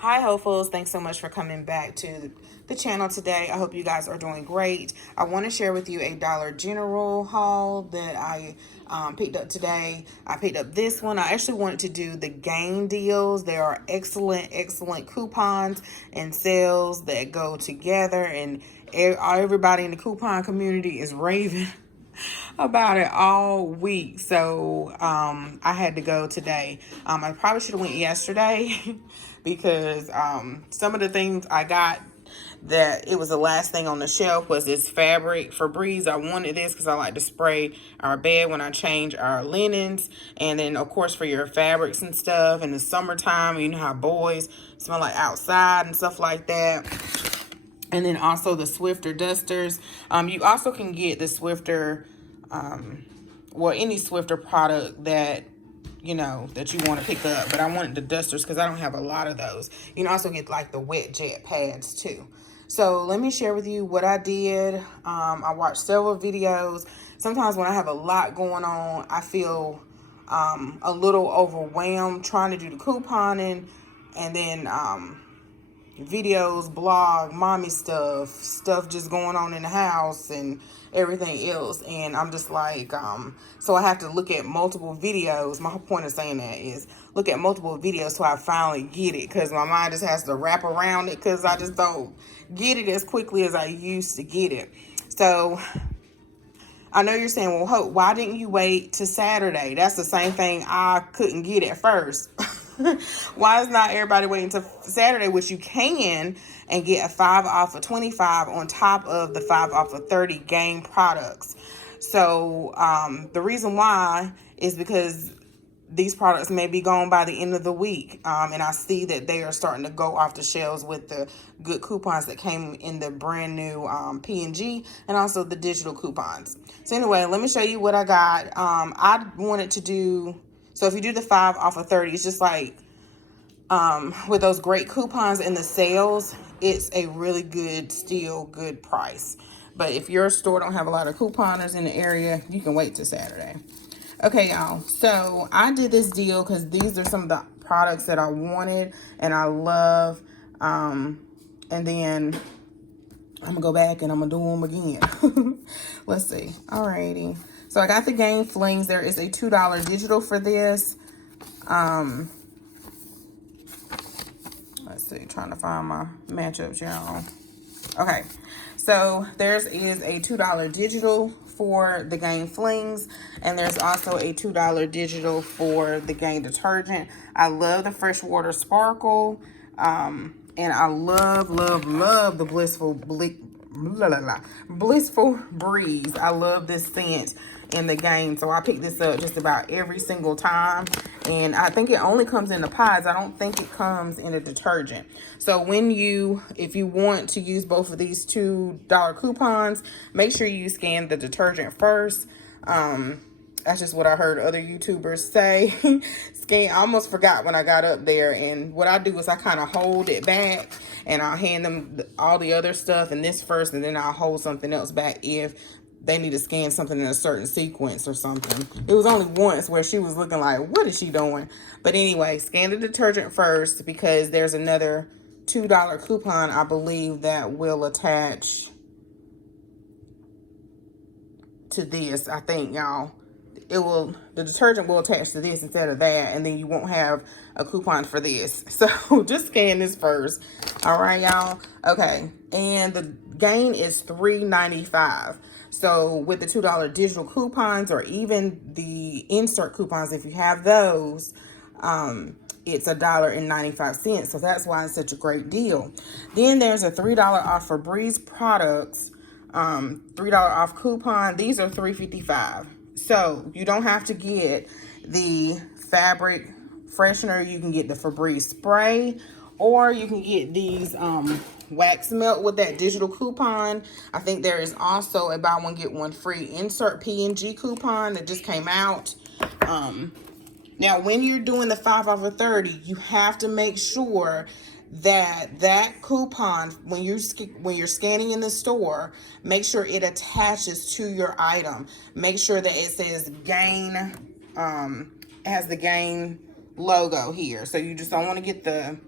Hi hopefuls, thanks so much for coming back to the channel today. I hope you guys are doing great. I want to share with you a Dollar General haul that I picked up today. I picked up this one. I actually wanted to do the game deals. There are excellent coupons and sales that go together, and everybody in the coupon community is raving about it all week. So I had to go today. I probably should have went yesterday because some of the things I got that it was the last thing on the shelf was this fabric Febreze. I wanted this because I like to spray our bed when I change our linens, and then of course for your fabrics and stuff in the summertime, you know how boys smell like outside and stuff like that. And then also the Swiffer dusters. You also can get the Swiffer, well, any Swiffer product that you know that you want to pick up, but I wanted the dusters because I don't have a lot of those. You can also get like the wet jet pads too. So let me share with you what I did. I watched several videos. Sometimes when I have a lot going on, I feel a little overwhelmed trying to do the couponing, and then videos, blog, mommy stuff just going on in the house and everything else. And I'm just like, so I have to look at multiple videos. My whole point of saying that is look at multiple videos so I finally get it, because my mind just has to wrap around it because I just don't get it as quickly as I used to get it. So I know you're saying, well, Hope, why didn't you wait to Saturday? That's the same thing I couldn't get at first. Why is not everybody waiting till Saturday, which you can, and get a 5 off of 25 on top of the 5 off of 30 game products? So the reason why is because these products may be gone by the end of the week. And I see that they are starting to go off the shelves with the good coupons that came in the brand new PNG and also the digital coupons. So anyway, let me show you what I got. I wanted to do, so if you do the 5 off of 30, it's just like with those great coupons and the sales, it's a really good, still good price. But if your store don't have a lot of couponers in the area, you can wait till Saturday. Okay, y'all, so I did this deal because these are some of the products that I wanted and I love. And then I'm gonna go back and I'm gonna do them again. Let's see. Alrighty. So I got the Game Flings. There is a $2 digital for this. Let's see, trying to find my matchups, y'all. Okay, so there's is a $2 digital for the Game Flings, and there's also a $2 digital for the Game detergent. I love the freshwater sparkle, and I love the blissful breeze. I love this scent in the Game, so I pick this up just about every single time, and I think it only comes in the pods. I don't think it comes in a detergent. So if you want to use both of these $2 coupons, make sure you scan the detergent first. That's just what I heard other YouTubers say. I almost forgot when I got up there, and what I do is I kind of hold it back and I'll hand them all the other stuff and this first, and then I'll hold something else back if they need to scan something in a certain sequence or something. It was only once where she was looking like, what is she doing? But anyway, scan the detergent first because there's another $2 coupon, I believe, that will attach to this. I think, y'all, the detergent will attach to this instead of that, and then you won't have a coupon for this. So just scan this first. All right, y'all. Okay, and the gain is $3.95. So with the $2 digital coupons or even the insert coupons, if you have those, it's $1.95. So that's why it's such a great deal. Then there's a $3 off for Febreze products, $3 off coupon. These are $3.55. So you don't have to get the fabric freshener. You can get the Febreze spray, or you can get these wax melt with that digital coupon. I think there is also a buy one get one free insert PNG coupon that just came out. Now when you're doing the 5 off of 30, you have to make sure that coupon, when you're scanning in the store, make sure it attaches to your item. Make sure that it says Gain, has the Gain logo here. So you just don't want to get the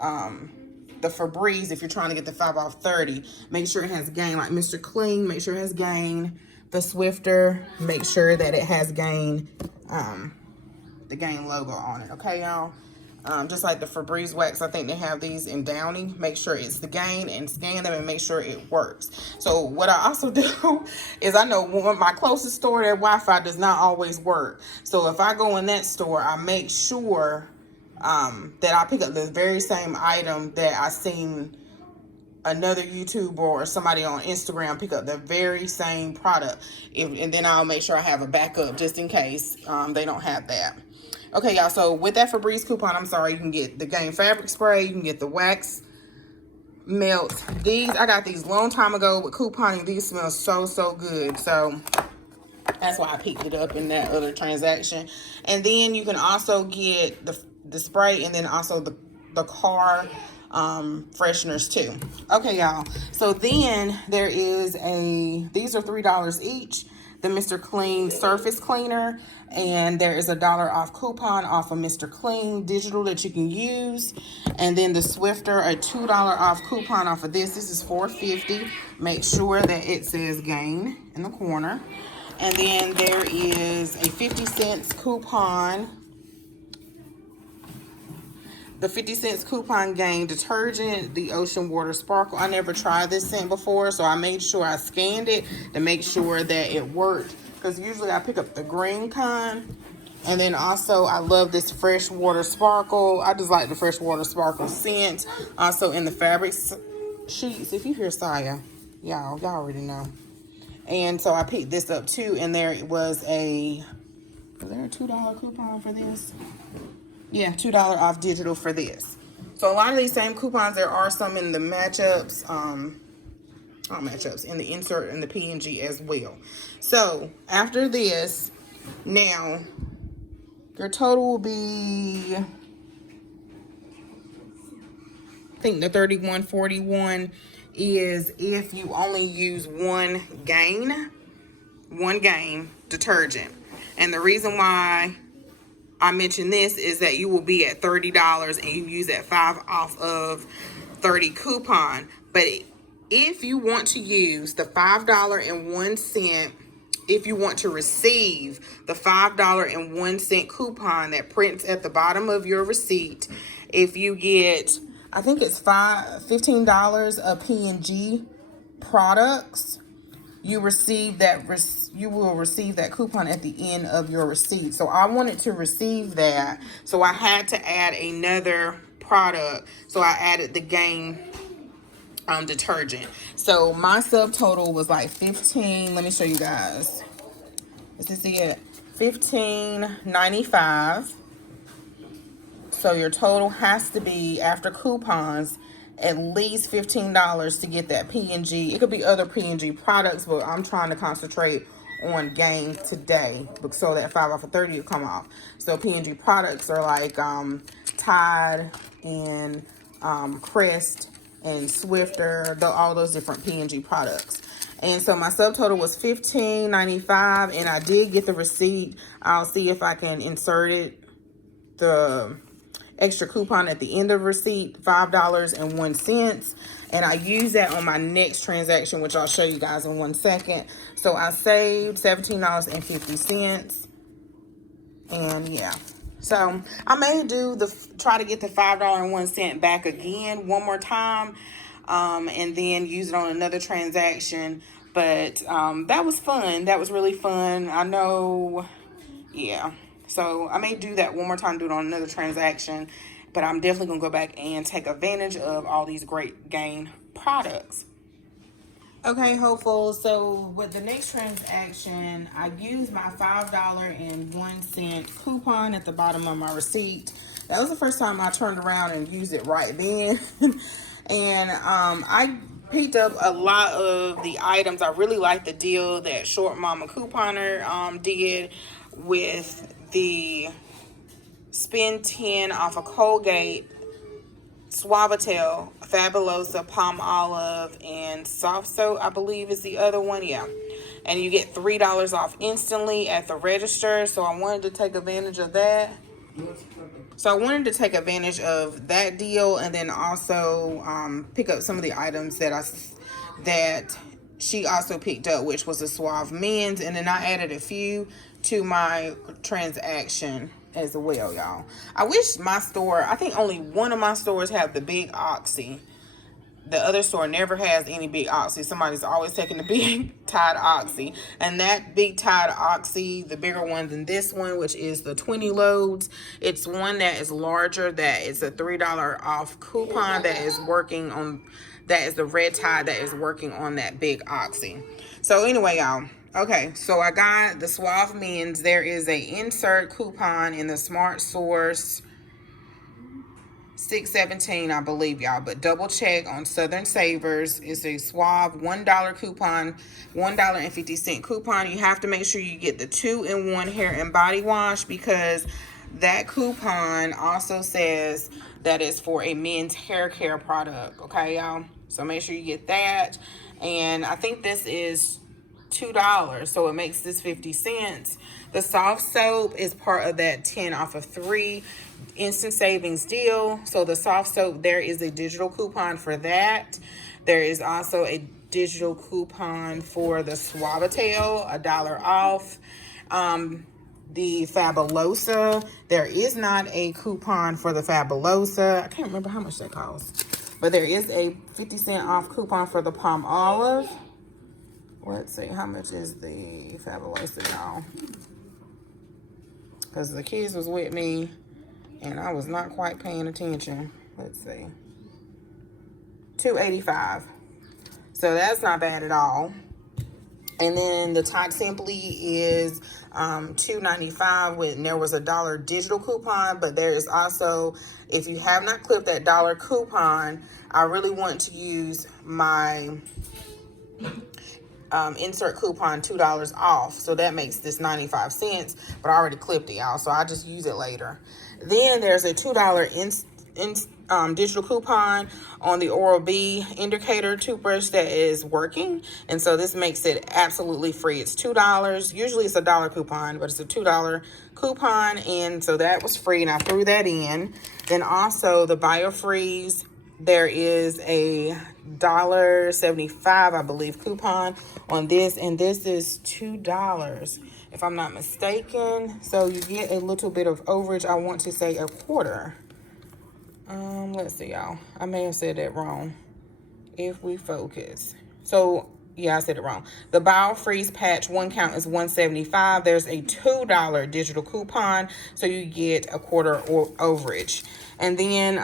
the Febreze, if you're trying to get the 5 off 30, make sure it has Gain. Like Mr. Clean, make sure it has Gain. The Swifter, make sure that it has Gain, the Gain logo on it, okay, y'all? Just like the Febreze wax, I think they have these in Downy. Make sure it's the Gain and scan them and make sure it works. So what I also do is, I know my closest store, that Wi-Fi does not always work. So if I go in that store, I make sure that I pick up the very same item that I seen another YouTuber or somebody on Instagram pick up the very same product. And then I'll make sure I have a backup just in case they don't have that. Okay, y'all, so with that Febreze coupon, I'm sorry, you can get the Gain fabric spray, you can get the wax melts. These, I got these long time ago with couponing. These smell so good. So that's why I picked it up in that other transaction. And then you can also get the spray, and then also the car fresheners too. Okay, y'all, so then there is these are $3 each, the Mr. Clean surface cleaner, and there is a $1 off coupon off of Mr. Clean digital that you can use. And then the Swifter, a $2 off coupon off of this. This is $4.50. Make sure that it says Gain in the corner. And then there is a 50 cents coupon, the 50 cents coupon Gain detergent, the Ocean Water Sparkle. I never tried this scent before, so I made sure I scanned it to make sure that it worked, because usually I pick up the green kind. And then also I love this Fresh Water Sparkle. I just like the Fresh Water Sparkle scent. Also in the fabric sheets. If you hear Saya, y'all already know. And so I picked this up too, and there was there a $2 coupon for this? Yeah, $2 off digital for this. So a lot of these same coupons, there are some in the matchups, not matchups, in the insert and the PNG as well. So after this, now your total will be, I think the $31.41 is if you only use one Gain detergent. And the reason why I mentioned this is that you will be at $30 and you use that 5 off of 30 coupon. But if you want to use the $5.01, if you want to receive the $5.01 coupon that prints at the bottom of your receipt, if you get, I think it's $15 of PNG products, you receive that you will receive that coupon at the end of your receipt. So I wanted to receive that, so I had to add another product. So I added the Gain detergent. So my subtotal was like 15. Let me show you guys. Is this it? $15.95. So your total has to be, after coupons, at least $15 to get that PNG. It could be other PNG products, but I'm trying to concentrate on Gain today, so that 5 off of 30 will come off. So PNG products are like Tide and Crest and Swifter, all those different PNG products. And so my subtotal was $15.95, and I did get the receipt. I'll see if I can insert it, the extra coupon at the end of receipt, $5.01. And I use that on my next transaction, which I'll show you guys in 1 second. So I saved $17.50. And yeah, so I may try to get the $5.01 back again one more time, and then use it on another transaction. But that was fun. That was really fun. I know, yeah. So I may do that one more time, do it on another transaction, but I'm definitely going to go back and take advantage of all these great Gain products. Okay, hopefuls, so with the next transaction, I used my $5.01 coupon at the bottom of my receipt. That was the first time I turned around and used it right then. And I picked up a lot of the items. I really like the deal that Short Mama Couponer did with the spend 10 off of Colgate, Suavitel, Fabulosa, Palm Olive, and Soft Soap, I believe is the other one. Yeah. And you get $3 off instantly at the register. So I wanted to take advantage of that. So I wanted to take advantage of that deal, and then also pick up some of the items that she also picked up, which was the Suave Men's, and then I added a few to my transaction as well, y'all. I wish my store, I think only one of my stores have the big Oxy. The other store never has any big Oxy. Somebody's always taking the big Tide Oxy. And that big Tide Oxy, the bigger one than this one, which is the 20 loads, it's one that is larger, that is a $3 off coupon that is working on, that is the red Tide that is working on that big Oxy. So anyway, y'all. Okay, so I got the Suave Men's. There is a insert coupon in the Smart Source 617, I believe, y'all, but double check on Southern Savers. It's a Suave $1 coupon, $1.50 coupon. You have to make sure you get the 2-in-1 hair and body wash, because that coupon also says that it's for a men's hair care product. Okay, y'all, so make sure you get that. And I think this is $2, so it makes this 50 cents. The soft soap is part of that 10 off of 3 instant savings deal. So the soft soap, there is a digital coupon for that. There is also a digital coupon for the Suavitel, $1 off. The Fabulosa, there is not a coupon for the Fabulosa. I can't remember how much that costs, but there is a 50-cent off coupon for the Palm Olive. Let's see, how much is the Fabulosa, y'all? Because the kids was with me and I was not quite paying attention. Let's see. $2.85. So that's not bad at all. And then the Tide Simply is $2.95 with, there was a $1 digital coupon, but there is also, if you have not clipped that $1 coupon, I really want to use my insert coupon $2 off, so that makes this 95 cents, but I already clipped it, y'all, so I'll just use it later. Then there's a $2 digital coupon on the Oral-B indicator toothbrush that is working, and so this makes it absolutely free. It's $2. Usually it's a $1 coupon, but it's a $2 coupon, and so that was free, and I threw that in. Then also the BioFreeze, there is a $1.75, I believe, coupon on this, and this is $2 if I'm not mistaken. So you get a little bit of overage. I want to say a quarter. Let's see, y'all, I may have said that wrong. If we focus, so yeah, I said it wrong. The BioFreeze patch 1 count is $1.75. There's a $2 digital coupon, so you get a quarter or overage. And then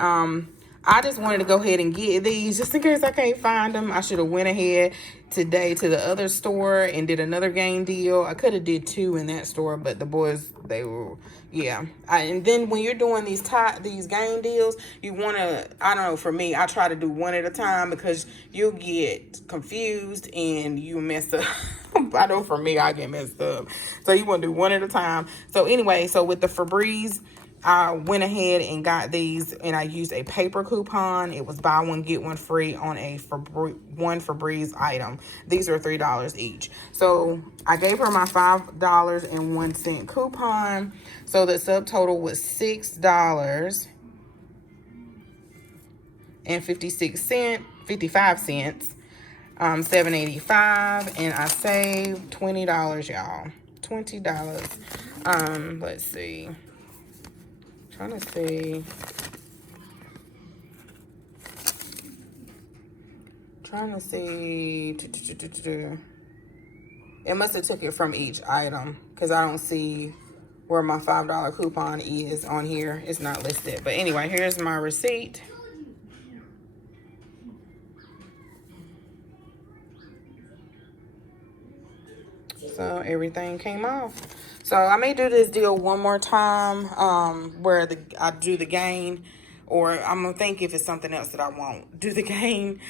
I just wanted to go ahead and get these just in case I can't find them. I should have went ahead today to the other store and did another game deal. I could have did 2 in that store, but the boys, they were, yeah. And then when you're doing these game deals, you want to, I don't know, for me, I try to do 1 at a time because you'll get confused and you mess up. I know for me, I get messed up. So you want to do 1 at a time. So anyway, so with the Febreze, I went ahead and got these, and I used a paper coupon. It was buy 1 get 1 free on a one Febreze item. These are $3 each. So I gave her my $5.01 coupon. So the subtotal was $6 and 55 cents. $7.85, and I saved $20, y'all. $20. Let's see. Trying to see. It must have took it from each item because I don't see where my $5 coupon is on here. It's not listed. But anyway, here's my receipt. So everything came off. So I may do this deal one more time, where I do the gain, or I'm gonna think if it's something else that I won't do the gain,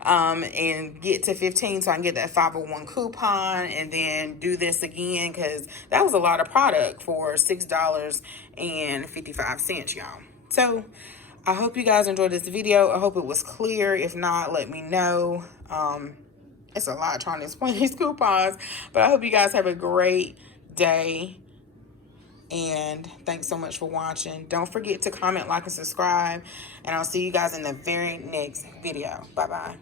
and get to 15 so I can get that 501 coupon, and then do this again because that was a lot of product for $6.55, y'all. So I hope you guys enjoyed this video. I hope it was clear. If not, let me know. It's a lot trying to explain these coupons, but I hope you guys have a great day. And thanks so much for watching. Don't forget to comment, like, and subscribe. And I'll see you guys in the very next video. Bye-bye.